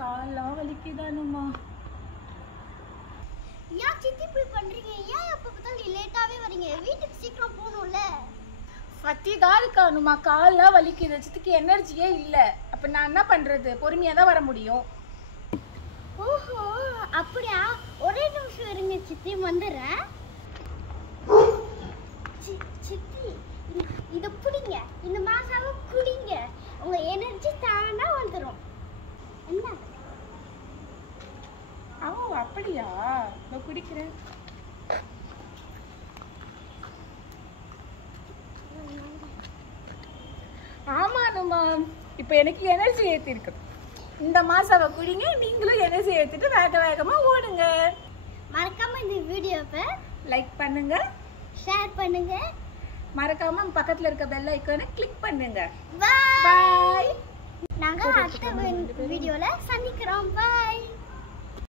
கால்லாம் வலிக்குதானுமா. ஏன் சித்தி இப்படி பண்றீங்க? ஏன் எப்ப பார்த்தாலும் லேட்டாவே வரீங்க? வீட்டுக்கு சீக்கிரம் போகணும்ல. ஃபத்திகா இருக்கானுமா, கால்லாம் வலிக்குது, சித்திக்கு எனர்ஜியே இல்ல. அப்ப நான் என்ன பண்றது? பொறுமையா தான் வர முடியும். ஓஹோ அப்படியா? ஒரே நிமிஷம் இருங்க சித்தி, வந்துடுறேன். சித்தி இதை பிடிங்க, இந்த மாசாவை குடிங்க, உங்க எனர்ஜி தானா வந்துடும். என்ன? அப்படியா? நான் குடிக்கிறேன். ஆமானுமா, இப்ப எனக்கு எனர்ஜி ஏத்தி இருக்கு. இந்த மாசாவை குடிங்க, நீங்களும் எனர்ஜி ஏத்திட்டு வேக வேகமா ஓடுங்க. மறக்காம இந்த வீடியோவை லைக் பண்ணுங்க, ஷேர் பண்ணுங்க, மறக்காம பக்கத்துல இருக்க பெல் ஐகானை கிளிக் பண்ணுங்க. பை. பை. நாங்க அடுத்த வீடியோல சந்திக்கிறோம். பை.